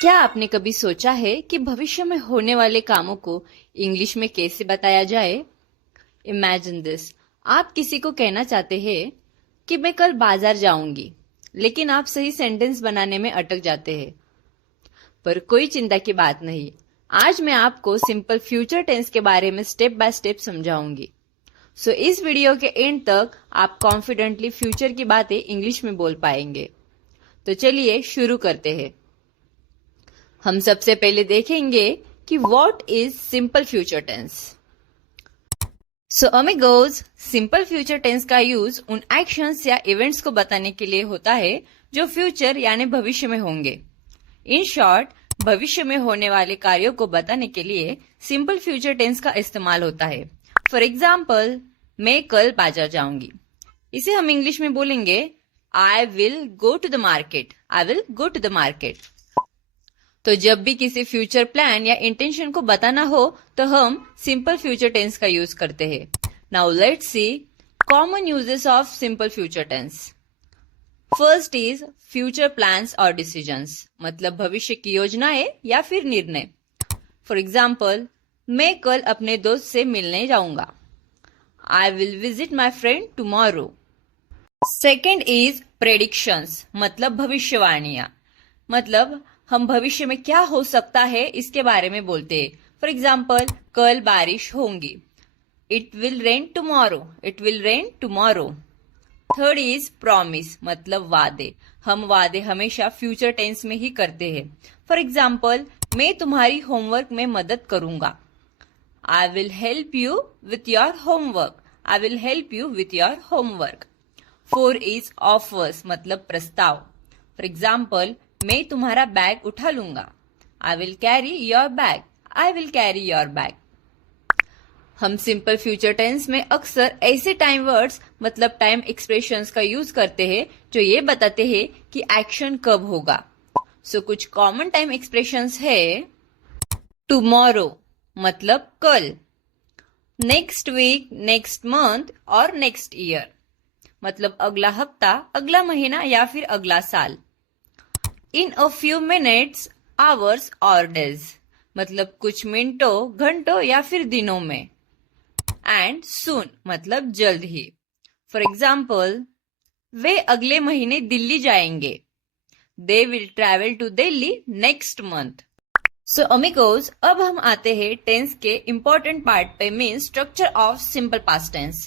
क्या आपने कभी सोचा है कि भविष्य में होने वाले कामों को इंग्लिश में कैसे बताया जाए? Imagine this. आप किसी को कहना चाहते हैं कि मैं कल बाजार जाऊंगी, लेकिन आप सही सेंटेंस बनाने में अटक जाते हैं। पर कोई चिंता की बात नहीं। आज मैं आपको सिंपल फ्यूचर टेंस के बारे में स्टेप बाय स्टेप समझाऊंगी। सो इस वीडियो के एंड तक आप कॉन्फिडेंटली फ्यूचर की बातें इंग्लिश में बोल पाएंगे। तो चलिए शुरू करते हैं। हम सबसे पहले देखेंगे कि what is simple future tense. So amigos, simple future tense का यूज उन एक्शंस या इवेंट्स को बताने के लिए होता है जो फ्यूचर यानी भविष्य में होंगे। इन शॉर्ट, भविष्य में होने वाले कार्यों को बताने के लिए सिंपल फ्यूचर टेंस का इस्तेमाल होता है। फॉर एग्जाम्पल, मैं कल बाजार जाऊंगी। इसे हम इंग्लिश में बोलेंगे I will go to the market. I will go to the market. तो जब भी किसी फ्यूचर प्लान या इंटेंशन को बताना हो तो हम सिंपल फ्यूचर टेंस का यूज करते हैं। Now let's see common uses of simple future tense. First is future plans और डिसीजंस, मतलब भविष्य की योजनाएं या फिर निर्णय। फॉर एग्जाम्पल, मैं कल अपने दोस्त से मिलने जाऊंगा। I will visit my friend tomorrow. Second is predictions, मतलब भविष्यवाणियां, मतलब हम भविष्य में क्या हो सकता है इसके बारे में बोलते हैं। फॉर एग्जाम्पल, कल बारिश होंगी। It will rain tomorrow. It will rain tomorrow. Third is promise, मतलब वादे। हम वादे हमेशा फ्यूचर टेंस में ही करते हैं। फॉर एग्जाम्पल, मैं तुम्हारी होमवर्क में मदद करूंगा। I will help you with your homework. I will help you with your homework. Four is offers, मतलब प्रस्ताव। फॉर एग्जाम्पल, मैं तुम्हारा बैग उठा लूंगा। I will carry your bag. I will carry your bag. हम सिंपल फ्यूचर टेंस में अक्सर ऐसे टाइम वर्ड्स, मतलब टाइम एक्सप्रेशंस का यूज करते हैं जो ये बताते हैं कि एक्शन कब होगा। सो कुछ कॉमन टाइम एक्सप्रेशंस है। टुमारो, मतलब कल। नेक्स्ट वीक, नेक्स्ट मंथ और नेक्स्ट ईयर, मतलब अगला हफ्ता, अगला महीना या फिर अगला साल। इन अ फ्यू मिनट्स, आवर्स और डेज, मतलब कुछ मिनटों, घंटों या फिर दिनों में। एंड सून, मतलब जल्द ही। फॉर एग्जाम्पल, वे अगले महीने दिल्ली जाएंगे। They will travel to Delhi next month. So amigos, अब हम आते हैं टेंस के इंपॉर्टेंट पार्ट पे, mean structure of simple past tense.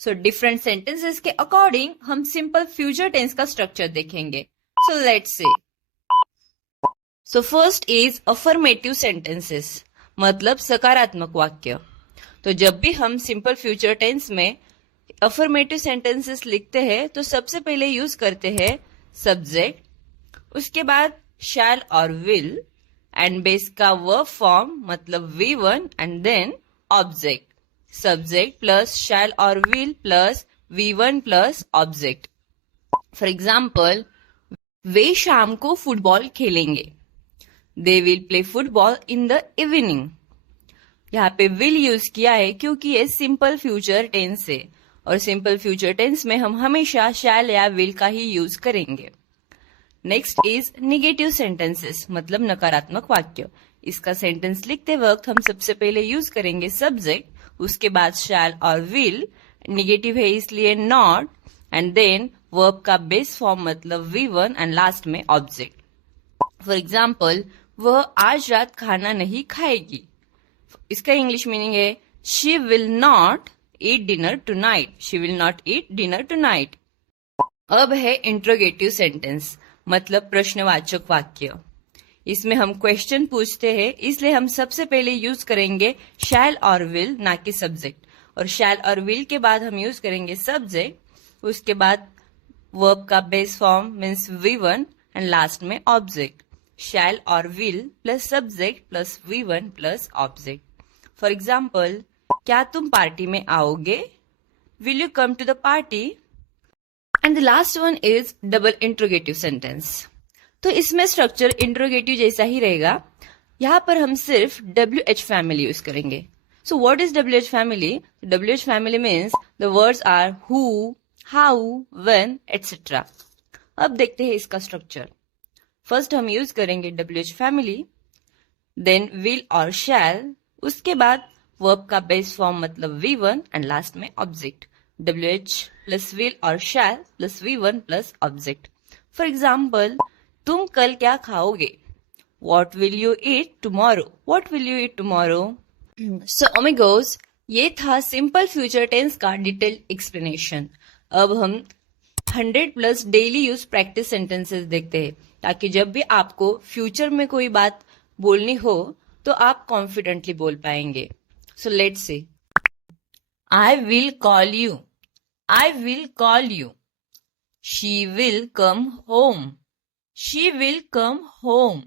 So different sentences के अकॉर्डिंग हम सिंपल फ्यूचर टेंस का स्ट्रक्चर देखेंगे। So let's see. So first is affirmative sentences, मतलब सकारात्मक वाक्य। तो जब भी हम सिंपल फ्यूचर टेंस में अफर्मेटिव सेंटेंसेस लिखते हैं तो सबसे पहले यूज करते हैं सब्जेक्ट, उसके बाद शैल और विल, एंड बेस का वर्ब फॉर्म, मतलब V1, and then object. Subject plus shall और will plus V1 plus object. For example, वे शाम को फुटबॉल खेलेंगे। They will play football in the evening. यहाँ पे विल यूज किया है क्योंकि ये सिंपल फ्यूचर टेंस है, और सिंपल फ्यूचर टेंस में हम हमेशा शैल या विल का ही यूज करेंगे। नेक्स्ट इज निगेटिव सेंटेंसेस, मतलब नकारात्मक वाक्य। इसका सेंटेंस लिखते वक्त हम सबसे पहले यूज करेंगे सब्जेक्ट, उसके बाद शैल और विल, निगेटिव है इसलिए नॉट, एंड देन वर्ब का बेस फॉर्म, मतलब V1, एंड लास्ट में ऑब्जेक्ट। फॉर एग्जाम्पल, वह आज रात खाना नहीं खाएगी। इसका इंग्लिश मीनिंग है she will not eat dinner tonight. She will not eat dinner tonight. अब है इंट्रोगेटिव सेंटेंस, मतलब प्रश्नवाचक वाक्य। इसमें हम क्वेश्चन पूछते हैं, इसलिए हम सबसे पहले यूज करेंगे शैल और विल, ना कि सब्जेक्ट। और शैल और विल के बाद हम यूज करेंगे सब्जेक्ट, उसके बाद वर्ब का base form means V1, and last में ऑब्जेक्ट। शैल और will plus subject plus V1 plus object. For example, क्या तुम पार्टी में आओगे? Will you come to the party? And the last one is double interrogative sentence. तो इसमें structure interrogative जैसा ही रहेगा। यहाँ पर हम सिर्फ WH फैमिली यूज करेंगे। So what is WH family? WH family means the words are who, how, when, etcetera. अब देखते हैं इसका स्ट्रक्चर। फर्स्ट हम यूज करेंगे WH फैमिली, देन विल और शैल, उसके बाद वर्ब का बेस फॉर्म मतलब V1 एंड लास्ट में ऑब्जेक्ट WH प्लस विल और शैल plus V1 plus object. For example, तुम कल क्या खाओगे? What will you eat tomorrow? What will you eat tomorrow? So, amigos, ये था सिंपल फ्यूचर टेंस का डिटेल्ड एक्सप्लेनेशन. अब हम 100 plus daily use practice sentences देखते हैं, ताकि जब भी आपको फ्यूचर में कोई बात बोलनी हो तो आप कॉन्फिडेंटली बोल पाएंगे. सो let's C. I will call you. I will call you. She will come home. She will come home.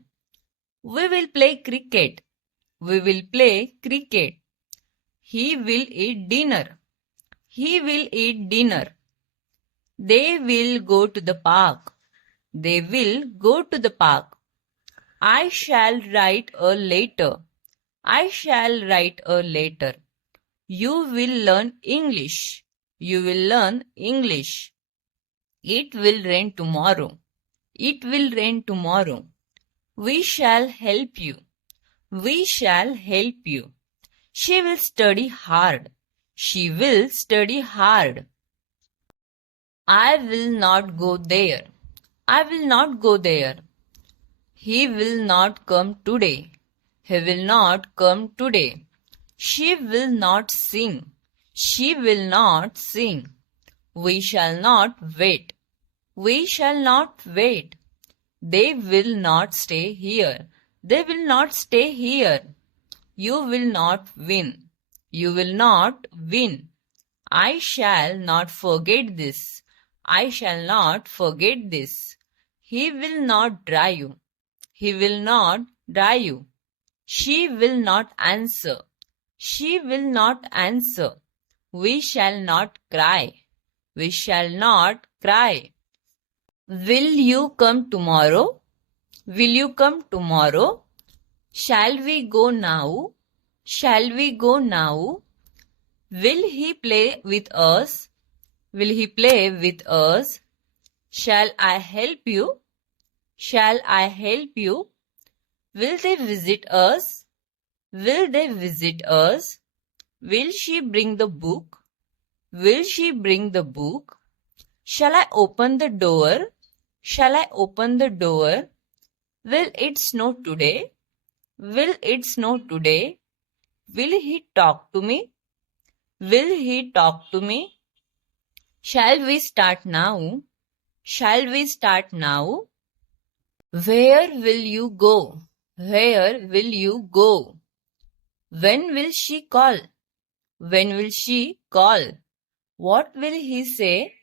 We will play cricket. We will play cricket. He will eat dinner. He will eat dinner. They will go to the park. They will go to the park. I shall write a letter. I shall write a letter. You will learn English. You will learn English. It will rain tomorrow. It will rain tomorrow. We shall help you. We shall help you. She will study hard. She will study hard. I will not go there. I will not go there. He will not come today. He will not come today. She will not sing. She will not sing. We shall not wait. We shall not wait. They will not stay here. They will not stay here. You will not win. You will not win. I shall not forget this. I shall not forget this. He will not drive you. He will not drive you. She will not answer. She will not answer. We shall not cry. We shall not cry. Will you come tomorrow? Will you come tomorrow? Shall we go now? Shall we go now? Will he play with us? Will he play with us? Shall I help you? Shall I help you? Will they visit us? Will they visit us? Will she bring the book? Will she bring the book? Shall I open the door? Shall I open the door? Will it snow today? Will it snow today? Will he talk to me? Will he talk to me? Shall we start now? Shall we start now? Where will you go? Where will you go? When will she call? When will she call? What will he say?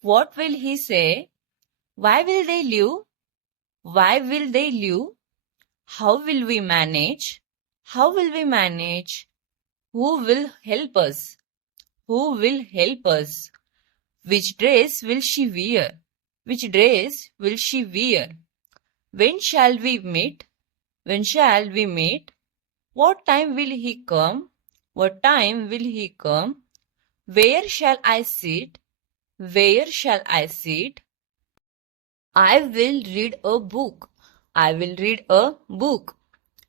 What will he say? Why will they leave? Why will they leave? How will we manage? How will we manage? Who will help us? Who will help us? Which dress will she wear? Which dress will she wear? When shall we meet? When shall we meet? What time will he come? What time will he come? Where shall I sit? Where shall I sit? I will read a book. I will read a book.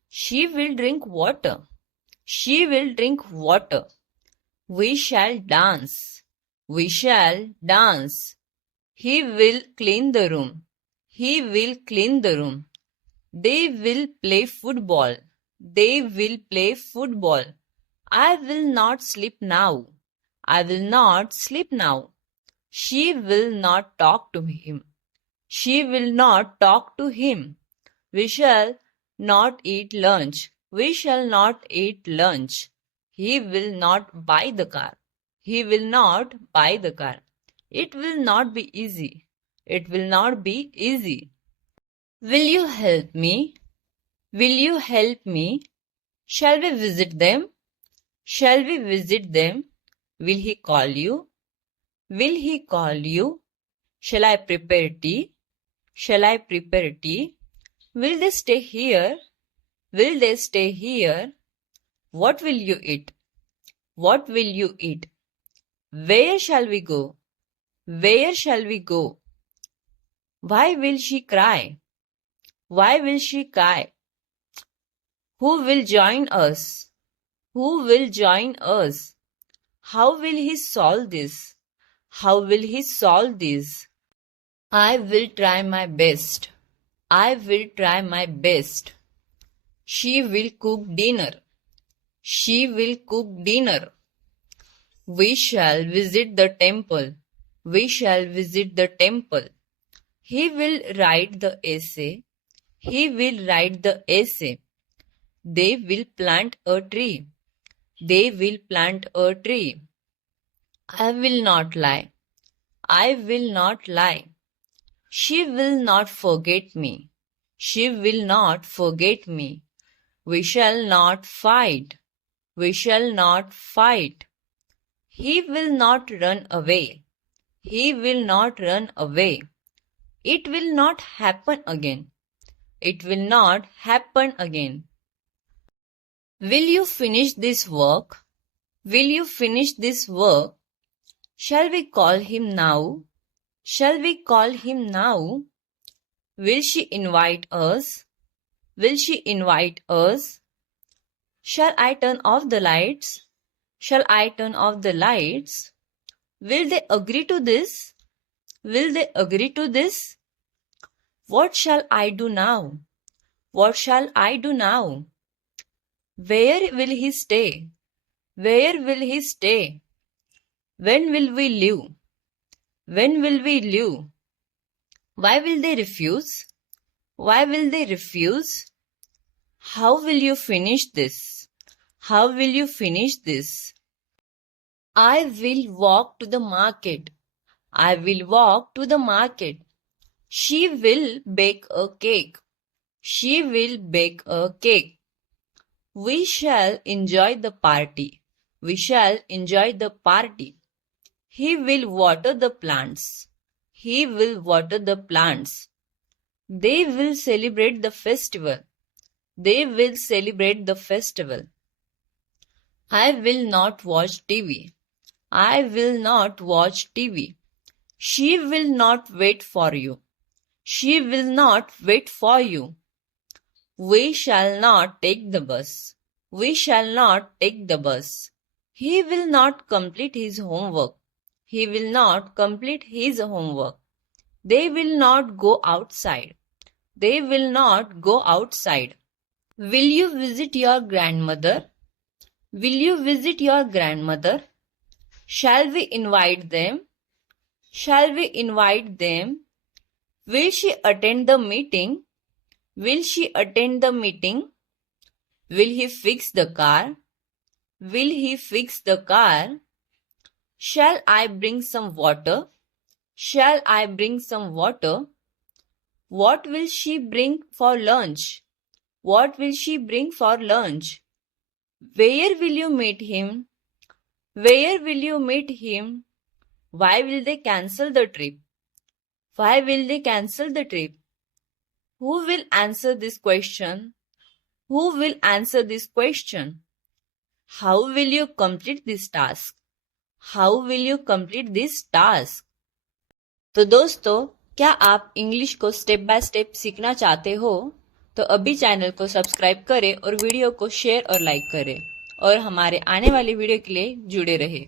She will drink water. She will drink water. We shall dance. We shall dance. He will clean the room. He will clean the room. They will play football. They will play football. I will not sleep now. I will not sleep now. She will not talk to him. She will not talk to him. We shall not eat lunch. We shall not eat lunch. He will not buy the car. He will not buy the car. It will not be easy. It will not be easy. Will you help me? Will you help me? Shall we visit them? Shall we visit them? Will he call you? Will he call you? Shall I prepare tea? Shall I prepare tea? Will they stay here? Will they stay here? What will you eat? What will you eat? Where shall we go? Where shall we go? Why will she cry? Why will she cry? Who will join us? Who will join us? How will he solve this? How will he solve this? I will try my best. I will try my best. She will cook dinner. She will cook dinner. We shall visit the temple. We shall visit the temple. He will write the essay. He will write the essay. They will plant a tree. They will plant a tree. I will not lie. I will not lie. She will not forget me. She will not forget me. We shall not fight. We shall not fight. He will not run away. He will not run away. It will not happen again. It will not happen again. Will you finish this work? Will you finish this work? Shall we call him now? Shall we call him now? Will she invite us? Will she invite us? Shall I turn off the lights? Shall I turn off the lights? Will they agree to this? Will they agree to this? What shall I do now? What shall I do now? Where will he stay? Where will he stay? When will we leave? When will we leave? Why will they refuse? Why will they refuse? How will you finish this? How will you finish this? I will walk to the market. I will walk to the market. She will bake a cake. She will bake a cake. We shall enjoy the party. We shall enjoy the party. He will water the plants. He will water the plants. They will celebrate the festival. They will celebrate the festival. I will not watch TV. I will not watch TV. She will not wait for you. She will not wait for you. We shall not take the bus. We shall not take the bus. He will not complete his homework. He will not complete his homework. They will not go outside. They will not go outside. Will you visit your grandmother? Will you visit your grandmother? Shall we invite them? Shall we invite them? Will she attend the meeting? Will she attend the meeting? Will he fix the car? Will he fix the car? Shall I bring some water? Shall I bring some water? What will she bring for lunch? What will she bring for lunch? Where will you meet him? Where will you meet him? Why will they cancel the trip? Why will they cancel the trip? Who will answer this question? Who will answer this question? How will you complete this task? How will you complete this task? तो दोस्तों, क्या आप English को step by step सीखना चाहते हो? तो अभी चैनल को सब्सक्राइब करें और वीडियो को शेयर और लाइक करें और हमारे आने वाली वीडियो के लिए जुड़े रहें।